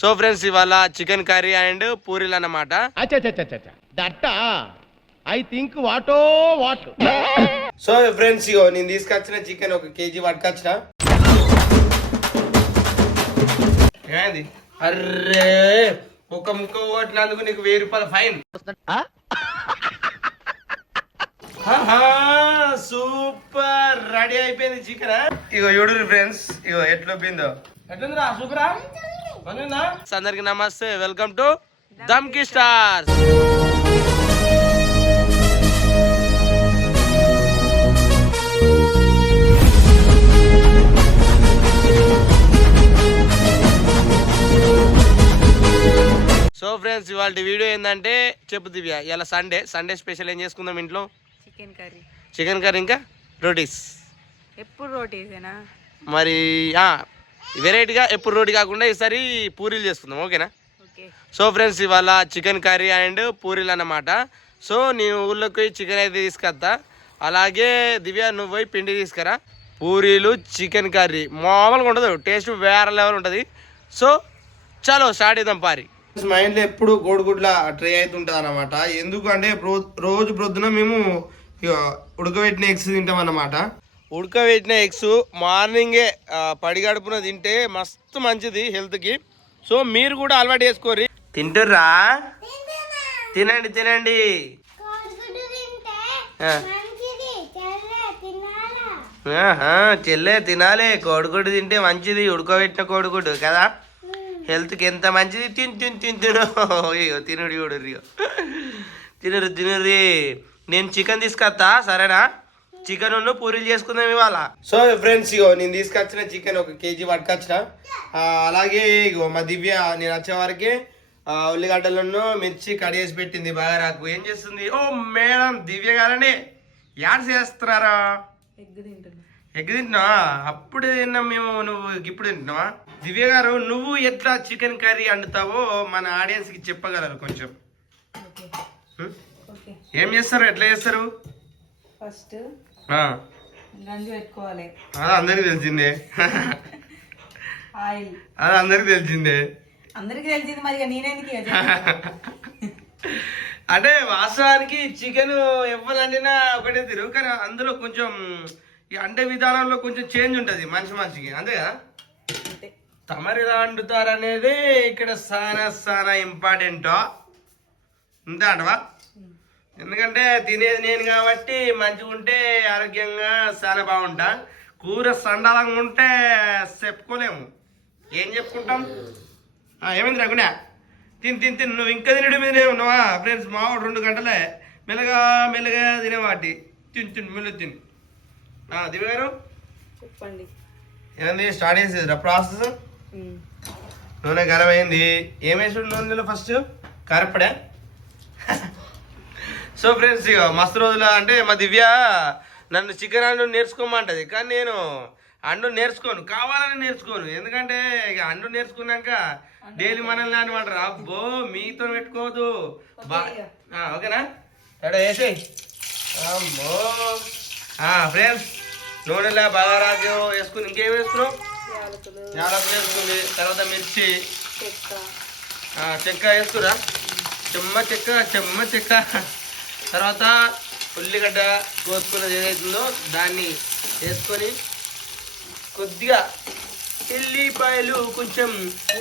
So friends ఇవాళ chicken curry and పూరీలు అన్నమాట. ఐ థింక్ వాటో వాట్. సో ఫ్రెండ్స్ ఇగో నేను తీసుకొచ్చిన చికెన్ 1 kg పట్టుకొచ్చిన. ఏంది అర్రే ఒక ముక్క కొట్టినందుకు నీకు 1000 రూపాయలు ఫైన్. సూపర్ రెడీ అయిపోయింది చికెన్. ఇగో చూడు ఫ్రెండ్స్ ఇగో ఎట్లొప్పిందో. ఎట్లుందిరా సూపరా? అందరికి నమస్తే, welcome to Dhamki stars. So friends ఇవాళ వీడియో ఏంటంటే చెప్పు దివ్య, ఇలా సండే స్పెషల్ ఏం చేసుకుందాం ఇంట్లో? చికెన్ కర్రీ ఇంకా రోటీస్. ఎప్పుడు రోటీసేనా? మరి వెరైటీగా ఎప్పుడు రోటీ కాకుండా ఈసారి పూరీలు చేసుకుందాం, ఓకేనా? సో ఫ్రెండ్స్ ఇవాళ చికెన్ కర్రీ అండ్ పూరీలు అన్నమాట. సో నేను ఊళ్ళోకి పోయి చికెన్ అయితే తీసుకొస్తా, అలాగే దివ్య నువ్వు పోయి పిండి తీసుకురా. పూరీలు చికెన్ కర్రీ మామూలుగా ఉండదు, టేస్ట్ వేరే లెవెల్ ఉంటుంది. సో చలో స్టార్ట్ చేద్దాం పారి. మా ఇంట్లో ఎప్పుడు కోడిగుడ్ల ట్రే అయితే ఉంటుంది అన్నమాట. ఎందుకంటే రోజు ప్రొద్దున మేము ఉడకబెట్టిన ఎగ్స్ తింటాం అన్నమాట. ఉడకబెట్టిన ఎగ్స్ మార్నింగే పడిగడుపున తింటే మస్తు మంచిది హెల్త్కి. సో మీరు కూడా అలవాటు చేసుకోర్రి. తింటుర్రా? తినండి తినండి. చెల్లె తినాలి, కోడిగుడ్డు తింటే మంచిది, ఉడకబెట్టిన కోడిగుడ్డు కదా, హెల్త్కి ఎంత మంచిది. తిను తినుడు చూడు, తినుర్రి. నేను చికెన్ తీసుకొస్తా, సరేనా? చికెన్ ఉన్న పూరీలు చేసుకుందాం ఇవాళ. సో ఫ్రెండ్స్ ఇగో నేను తీసుకొచ్చిన చికెన్ 1 kg పట్టుకొచ్చిన. అలాగే ఇగో మా దివ్య నేను వచ్చే వరకే ఉల్లిగడ్డలను మిర్చి కడిగేసి పెట్టింది బాగా. నాకు ఏం చేస్తుంది? ఓ మేడం దివ్య గారని యాడ్ చేస్తున్నారా? ఎగ్ తింటున్నావా? అప్పుడు తిన్నాం మేము, నువ్వు ఇప్పుడు తింటున్నావా? దివ్య గారు నువ్వు ఎట్లా చికెన్ కర్రీ వండుతావో మన ఆడియన్స్ కి చెప్పగలరు కొంచెం? ఏం చేస్తారు, ఎట్లా చేస్తారు? ఫస్ట్ గంజి పెట్టుకోవాలి, అది అందరికి తెలిసిందే. ఆయిల్ అది అందరికి తెలిసిందే. మరి నేనేందుకు అంటే వాస్తవానికి చికెన్ ఇవ్వాలంటేనా ఒకటే తిరుగు, కానీ అందులో కొంచెం ఈ అండే విధానంలో కొంచెం చేంజ్ ఉంటుంది మనిషికి, అంతే కదా? తమరు ఎలా వండుతారు అనేది ఇక్కడ చాలా ఇంపార్టెంట్, అంతే అంటవా? ఎందుకంటే తినేది నేను కాబట్టి మంచిగా ఉంటే ఆరోగ్యంగా చాలా బాగుంటా. కూర సండాలంగా ఉంటే చెప్పుకోలేము, ఏం చెప్పుకుంటాం? ఏమైంది రఘునా? తిని నువ్వు ఇంకా తినడం మీదనే ఉన్నావా? ఫ్రెండ్స్ మావాడు 2 గంటలే మెల్లగా తినేవాటి. తిని మెల్లగా తిని. దివ్య గారు చెప్పండి, ఏంది స్టార్ట్ చేసేదిరా ప్రాసెస్? నూనె గరం అయింది. ఏమేసాడు నూనెలో ఫస్ట్? కారపడా? సో ఫ్రెండ్స్ ఇక మస్తు రోజులు అంటే మా దివ్య నన్ను చికెన్ అండు నేర్చుకోమంటది, కానీ నేను అండు నేర్చుకోను, కావాలని నేర్చుకోను. ఎందుకంటే ఇక అండు నేర్చుకున్నాక డైలీ మనల్ని అనమాటారు, అబ్బో మీతో పెట్టుకోవద్దు ఓకేనా? ఎడ వేసేయి. అమ్మో ఫ్రెండ్స్ నూనెలా బాగా రాజు వేసుకుని ఇంకేం వేసుకున్నావు? యాలకులు వేసుకుంది, తర్వాత మిర్చి చెక్క వేసుకురా, చెమ్మ చెక్క. తర్వాత ఉల్లిగడ్డ కోసుకున్నది ఏదైతుందో దాన్ని వేసుకొని కొద్దిగా ఉల్లిపాయలు కొంచెం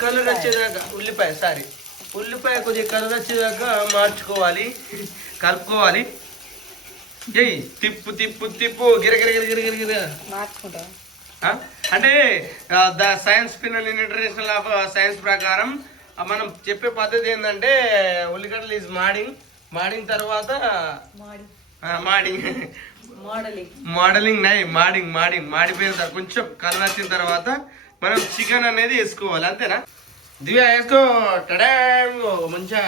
కలర్ వచ్చేదాకా ఉల్లిపాయ కొద్దిగా కలర్ వచ్చేదాకా మార్చుకోవాలి, కలుపుకోవాలి. తిప్పు గిరగిర అంటే the science penal international of science ప్రకారం మనం చెప్పే పద్ధతి ఏంటంటే ఉల్లిగడ్డలు ఈజ్ మాడింగ్ తర్వాత మాడిపోయిన తర్వాత కొంచెం కలర్ వచ్చిన తర్వాత మనం చికెన్ అనేది వేసుకోవాలి, అంతేనా? దివ్య వేసుకో. మంచిగా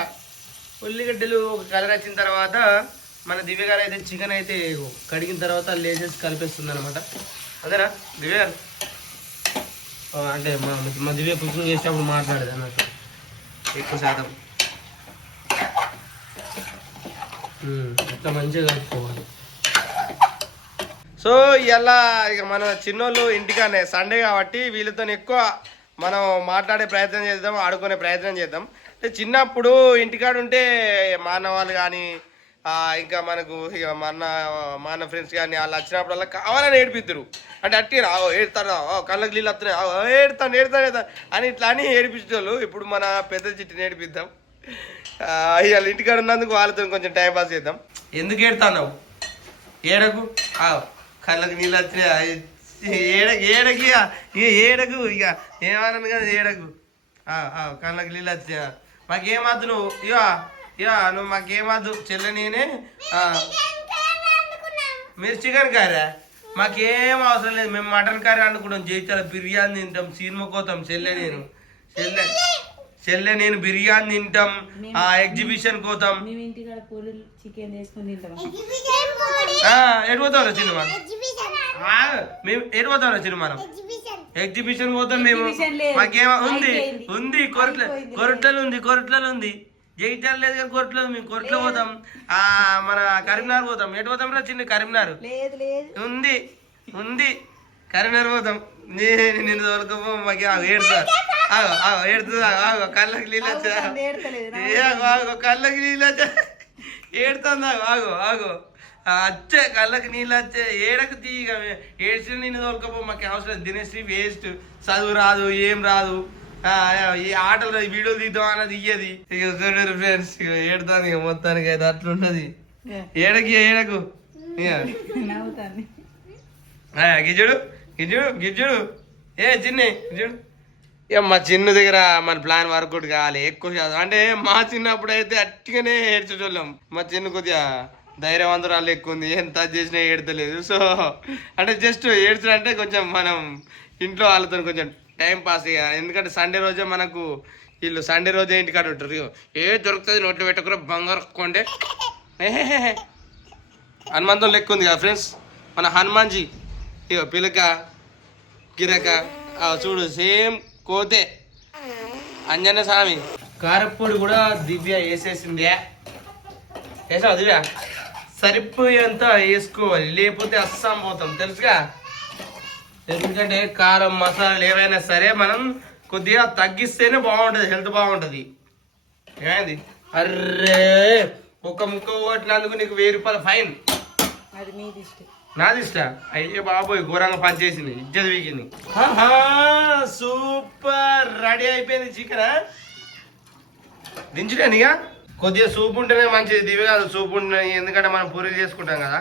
ఉల్లిగడ్డలు కలర్ వచ్చిన తర్వాత మన దివ్య గారు అయితే చికెన్ అయితే కడిగిన తర్వాత లేసేసి కలిపేస్తుంది అనమాట, అదేనా దివ్య గారు? అంటే మా దివ్య కుకింగ్ చేసేటప్పుడు మాట్లాడేది అన్నట్టు ఎక్కువ శాతం. ఇట్లా మంచిగా కలుపుకోవాలి. సో ఇలా ఇక మన చిన్నోళ్ళు ఇంటికానే సండే కాబట్టి వీళ్ళతో ఎక్కువ మనం మాట్లాడే ప్రయత్నం చేద్దాం, ఆడుకునే ప్రయత్నం చేద్దాం. అంటే చిన్నప్పుడు ఇంటికాడ ఉంటే మా అన్న వాళ్ళు కానీ ఇంకా మనకు ఇక మా అన్న ఫ్రెండ్స్ కానీ వాళ్ళు వచ్చినప్పుడల్లా కావాలని ఏడిపిద్దరు. అంటే అట్టి ఏడుతారు, కళ్ళకి నీళ్ళు వస్తున్నాయి, ఏడుతాను అని ఇట్లా అని ఏడిపించేవాళ్ళు. ఇప్పుడు మన పెద్ద చిట్టిని ఏడిపిద్దాం. ఇవాళ ఇంటికాడ ఉన్నందుకు వాళ్ళతో కొంచెం టైం పాస్ చేద్దాం. ఎందుకు ఏడుతున్నావు? ఏడకు, కళ్ళకి నీళ్ళు వచ్చినాయి, ఏడకి ఏడకు, ఇక ఏమన్నాను కదా ఏడకు, కళ్ళకి నీళ్ళు వచ్చినాయా, మాకేమద్దు నువ్వు, ఇక నువ్వు మాకేమద్దు చెల్లె నేనే. మీరు చికెన్ కర్రీ మాకేం అవసరం లేదు, మేము మటన్ కర్రీ అనుకుంటాం, జైతాల బిర్యానీ తింటాం, సినిమా కోతాం, చెల్లె నేను బిర్యానీ తింటాం, ఎగ్జిబిషన్ కోతాం. ఎడిపోతాం సినిమా, మేము ఎడిపోతాం సినిమా, ఎగ్జిబిషన్ పోతాం మేము. మాకేమో ఉంది కొరట్లలో ఉంది, జైతాలు లేదు కానీ కొరట్లో మేము కొరట్లో పోతాం. మన కరీంనగర్ పోతాం. ఎటు పోతాం రా చిన్న? కరీంనగర్ ఉంది కరీంనగర్ పోతాం. నేను తోలుకపో మాకు ఏడుతుందా, కళ్ళకి నీళ్ళు వచ్చా, కళ్ళకి నీళ్ళు వచ్చా, ఏడుతుందా, వచ్చే కళ్ళకి నీళ్ళు వచ్చే, ఏడకు తీగ ఏడ్చిన నిన్ను తోలుకపో మాకు అవసరం. దినేశ్రీ వేస్ట్, చదువు రాదు, ఏం రాదు, ఈ ఆటలు వీడియోలు తీద్దాం అన్నది ఇయ్యది. ఇక చూడరు ఫ్రెండ్స్, ఇక ఏడుతాను ఇక మొత్తానికి అయితే అట్లుంటది. ఏడకు గిజ్జుడు ఏ చిన్ని గిజ్జుడు. ఇక మా చిన్న దగ్గర మన ప్లాన్ వర్కౌట్ కావాలి ఎక్కువ శాతం. అంటే మా చిన్నప్పుడు అయితే అట్టిగానే ఏడ్చేటోళ్ళం. మా చిన్న కొద్దిగా ధైర్యవంతురాలు ఎక్కువ ఉంది, ఎంత చేసినా ఏడతలేదు. సో అంటే జస్ట్ ఏడ్చడం అంటే కొంచెం మనం ఇంట్లో వాళ్ళతో కొంచెం టైం పాస్ ఇక. ఎందుకంటే సండే రోజే మనకు వీళ్ళు సండే రోజే ఇంటికాడ ఉంటారు. ఏ దొరుకుతుంది నోట్లో పెట్టుకుని బంగారు కొండే హనుమంతులు లెక్క ఉంది కదా ఫ్రెండ్స్, మన హనుమాన్జీ. ఇక పిలక గిరక చూడు సేమ్ కోతే. అంజన్న స్వామి కారప్పొడి కూడా దివ్య వేసేసిందే. వేసావు దివ్య? సరిపోయేంత వేసుకోవాలి, లేకపోతే అస్సాం పోతాం తెలుసుగా. ఎందుకంటే కారం మసాలాలు ఏవైనా సరే మనం కొద్దిగా తగ్గిస్తేనే బాగుంటుంది, హెల్త్ బాగుంటుంది. ఏమైంది? అర్రే ఒక ముక్క కొట్టినందుకు నీకు 1000 రూపాయలు ఫైన్. నాది ఇష్ట అయ్యే బాబోయ్, ఘోరంగా పనిచేసింది, ఇజ్జత్ వీకింది. సూపర్ రెడీ అయిపోయింది చికెన్. దించుడే ఇక కొద్దిగా సూప్ ఉంటేనే మంచిది దివ్య కాదు, సూప్ ఉంటే. ఎందుకంటే మనం పూరీలు చేసుకుంటాం కదా.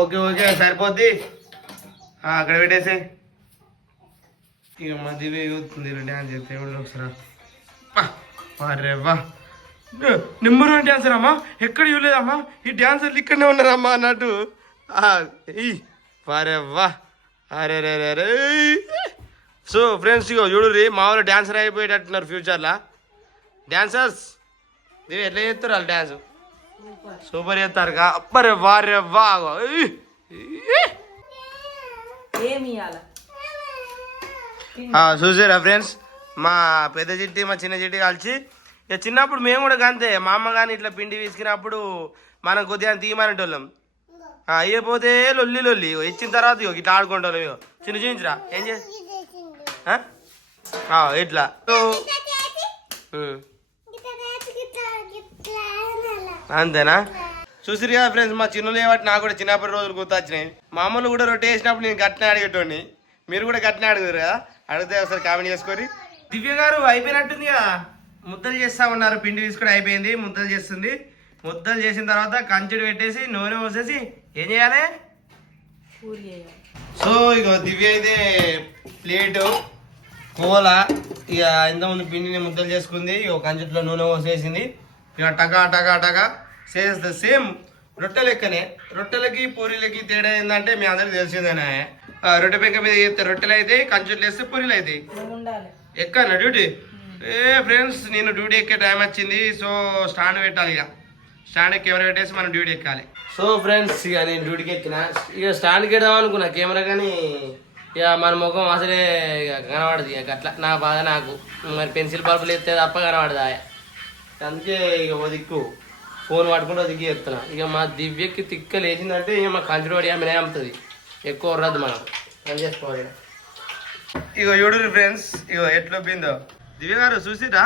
ఓకే సరిపోద్ది, అక్కడ పెట్టేసే. ఇక మా దివ్య చూస్తుంది డ్యాన్స్ చేస్తే ఒకసారి. అరే వా, నెంబర్ 1 డ్యాన్సర్ అమ్మా, ఎక్కడ ఇవ్వలేదమ్మా, ఈ డ్యాన్సర్లు ఇక్కడనే ఉన్నారమ్మా అన్నట్టు. అరే వా, అరే రే రే. సో ఫ్రెండ్స్ ఇగో చూడు రీ, మా వాళ్ళు డ్యాన్సర్ అయిపోయేటట్టున్నారు ఫ్యూచర్లో. డ్యాన్సర్స్ దివ్య ఎట్లా చేస్తారు వాళ్ళు డ్యాన్స్? సూపర్ చేస్తారు. అబ్బరే వారే వా. చూసారా ఫ్రెండ్స్, మా పెద్ద చిట్టి మా చిన్న చిట్టి కలిసి. ఇక చిన్నప్పుడు మేము కూడా అంతే, మా అమ్మ కానీ ఇట్లా పిండి తీసుకున్నప్పుడు మనం కొద్దిగా తీయమనేటోళ్ళం. అయిపోతే లొల్లి ఇచ్చిన తర్వాత ఇట్లా ఆడుకుంటాం. చిన్న చూపించరా ఏం చేసి ఇట్లా. అంతేనా? చూసిరు కదా ఫ్రెండ్స్, మా చిన్నలు ఏమంటే నాకు కూడా చిన్నప్పటి రోజులు గుర్తొచ్చినాయి. మా అమ్మలు కూడా రొట్టె వేసినప్పుడు నేను గట్టిన అడిగేటోడిని, మీరు కూడా గట్టిన అడుగుతారు కదా. అడిగితే ఒకసారి కామెంట్ చేసుకొని. దివ్య గారు అయిపోయినట్టుంది కదా, ముద్దలు చేస్తా ఉన్నారు. పిండి తీసుకుని అయిపోయింది, ముద్దలు చేస్తుంది. ముద్దలు చేసిన తర్వాత కంచెడు పెట్టేసి నూనె పోసేసి ఏం చేయాలి? సో ఇక దివ్య అయితే ప్లేటు కోల ఇక ఇంతకుముందు పిండిని ముద్దలు చేసుకుంది. ఇక కంచెట్లో నూనె పోసేసింది. ఇక టకా చేస్తుంది. సేమ్ రొట్టె లెక్కనే. రొట్టెలకి పూరీలకి తేడా ఏంటంటే మీ అందరికి తెలిసిందేనా, రొట్టె పెంక మీద చేస్తే రొట్టెలు అయితే, కంచెట్లు వేస్తే పూరీలు అవుతాయి. ఎక్కనా డ్యూటీ? ఫ్రెండ్స్ నేను డ్యూటీ ఎక్కే టైం వచ్చింది. సో స్టాండ్ పెట్టాలి, ఇక స్టాండ్ కెమెరా పెట్టేసి మనం డ్యూటీ ఎక్కాలి. సో ఫ్రెండ్స్ ఇక నేను డ్యూటీకి ఎక్కిన. ఇక స్టాండ్కి వెళ్దాం అనుకున్నా కెమెరా, కానీ ఇక మన ముఖం అసలే ఇక కనబడదు. ఇక అట్లా నా బాధ నాకు. మరి పెన్సిల్ బల్బులు ఎత్తే తప్ప కనబడదా. అందుకే ఇక ఓ దిక్కు ఫోన్ పట్టుకుంటూ దిక్కి ఎత్తున్నా. ఇక మా దివ్యకి తిక్క లేచిందంటే ఇక మా కంచుడు పడి ఆమె అమ్ముతుంది. ఎక్కువ రద్దు మనం పని చేసుకోవాలి. ఇగో చూడు ఫ్రెండ్స్, ఇగో ఎట్లా పోయిందో. దివ్య గారు చూసిరా,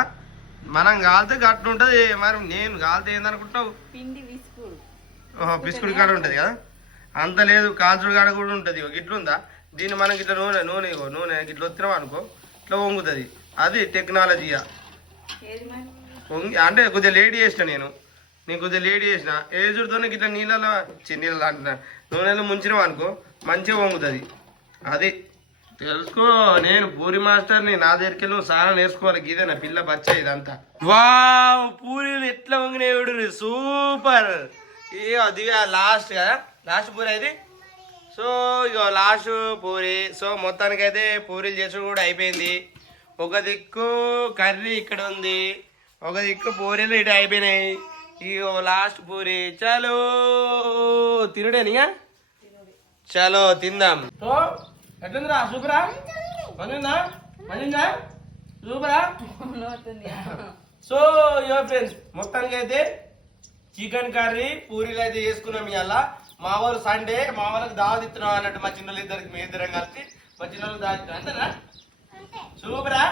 మనం కాలితే గట్టు ఉంటుంది, మరి నేను కాలితే ఏందనుకుంటున్నావు? పిండి విస్కుడు. ఓహో, బిస్కుట్ కాడ ఉంటుంది కదా, అంత లేదు, కాల్చుడు కాడ కూడా ఉంటుంది. ఇగో ఇట్లుందా, దీన్ని మనకి ఇట్లా నూనె నూనె ఇగో నూనె ఇట్లా వచ్చినాం అనుకో, ఇట్లా వంగుతుంది. అది టెక్నాలజీయా. ఏది మరి? వంగి అంటే కొద్దిగా లేట్ చేసిన నేను కొద్దిగా లేట్ చేసిన. ఏజుడితోనే ఇట్లా నీళ్ళలో నీళ్ళలో అంటున్నా, నూనెలో ముంచినాం అనుకో మంచిగా వంగుతుంది. అది తెలుసుకో, నేను పూరి మాస్టర్ని, నా దగ్గరికి వెళ్ళి నువ్వు సారా నేర్చుకోవాలి. ఇదే నా పిల్ల బచ్చ ఇదంతా. వావ్, పూరీలు ఎట్లా వంగినాయి, సూపర్. ఇక అది లాస్ట్ కదా, లాస్ట్ పూరి అయితే. సో ఇక లాస్ట్ పూరి. సో మొత్తానికైతే పూరీలు చేసుడు కూడా అయిపోయింది. ఒక దిక్కు కర్రీ ఇక్కడ ఉంది, ఒక దిక్కు పూరీలు ఇటు అయిపోయినాయి. ఇగో లాస్ట్ పూరి. చలో తినడేనిగా, చలో తిందాం. సో ఎట్లుందిరా, సూపరా? మంచిగా మంచిగా సూపరా? సో ఇగో ఫ్రెండ్స్, మొత్తానికి అయితే చికెన్ కర్రీ పూరీలు అయితే చేసుకున్నాం. ఇవాళ మా వాళ్ళు సండే, మా వాళ్ళకి దావతిస్తున్నాం అన్నట్టు. మా చిన్నోళ్ళు ఇద్దరికి, మీ ఇద్దరం కలిసి మా చిన్నోళ్ళకి దావతిస్తున్నాం అంతేనా? సూపరా?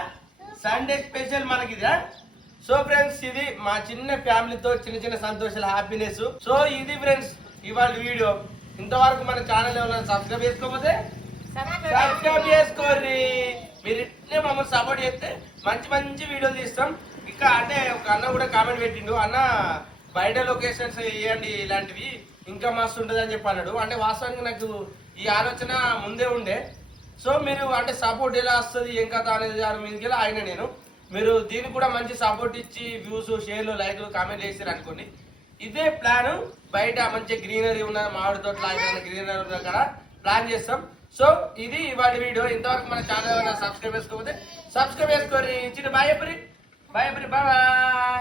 సండే స్పెషల్ మనకి ఇదా. సో ఫ్రెండ్స్, ఇది మా చిన్న ఫ్యామిలీతో చిన్న చిన్న సంతోషాలు, హ్యాపీనెస్. సో ఇది ఫ్రెండ్స్ ఇవాళ వీడియో. ఇంతవరకు మన ఛానల్ ఏమైనా సబ్స్క్రైబ్ చేసుకోకపోతే సబ్స్క్రైబ్ చేసుకోర్రి. మీరు ఇట్లే మమ్మల్ని సపోర్ట్ చేస్తే మంచి మంచి వీడియోలు తీస్తాం. ఇంకా అంటే ఒక అన్న కూడా కామెంట్ పెట్టిండు, అన్న బయట లొకేషన్స్ వేయండి ఇలాంటివి ఇంకా మస్తు ఉంటుంది అని చెప్పి అన్నాడు. అంటే వాస్తవానికి నాకు ఈ ఆలోచన ముందే ఉండే. సో మీరు అంటే సపోర్ట్ ఎలా వస్తుంది, ఏం కథ అనేది దాని మీదకి ఆయన నేను, మీరు దీనికి కూడా మంచి సపోర్ట్ ఇచ్చి వ్యూస్, షేర్లు, లైక్లు, కామెంట్లు చేసారు అనుకోండి. ఇదే ప్లాన్ బయట మంచి గ్రీనరీ ఉన్న మామిడి తోటలు, గ్రీనరీ ఉన్న కదా ప్లాన్ చేస్తాం. సో ఇది ఇవాళ వీడియో. ఇంతవరకు మన ఛానల్ ఏమైనా సబ్స్క్రైబ్ చేసుకోకపోతే సబ్స్క్రైబ్ చేసుకోండి. చిన్న బాయ్ ఎప్పటి బాయ్.